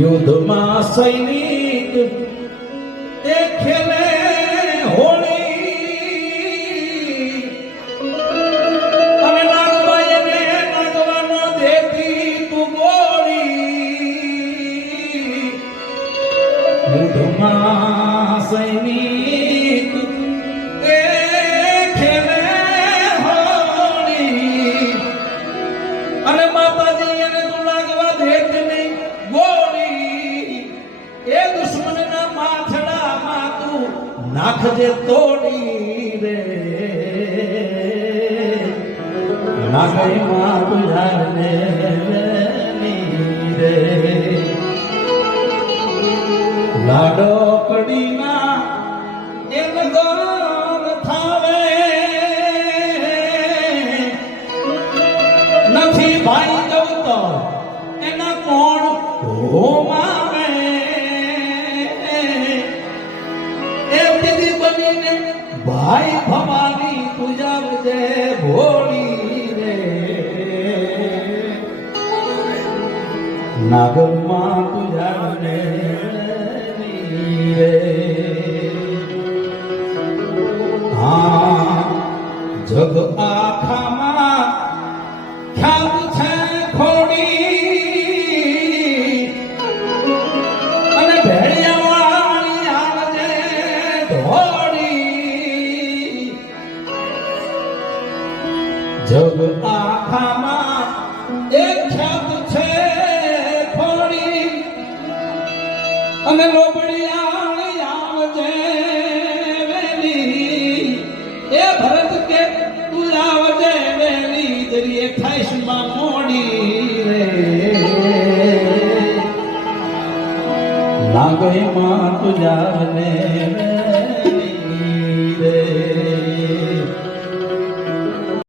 યુદ્ધમાં સૈનિક એ ખેલે હોળી અને નાગબાઈને નાગવાનો દેતી તું ગોળી. યુદ્ધમાં સૈનિક એ ખેલે હોળી અને માતાજી એને તું નાગવા દેતી નહીં ગોળી. એ દુશ્મનના માથડામાં તું નાખજે તોડી રે. નાગઈ માં તું જાને રે. લાડો કડીના એક ગોળ થાવે નથી ભાઈ ગવતો એના કોણ હોમાવે. એ દીદી બનીને ભાઈ ભવાની પૂજાવજે ભોળી રે. નાગરમાં પૂજાવને રે. હા જગ આખામાં ખ્યાલ છે ખોડી અને ભેળિયાવાળી આવજે ધોળી. જગ આખામાં એક ખ્યાલ છે ખોડી અને લોબડિયાળી આવજે વેલી. એ ભરત કે તું આવજે વેલી તેરી 28 માં મોડી રે. નાગઈ માં તું જાને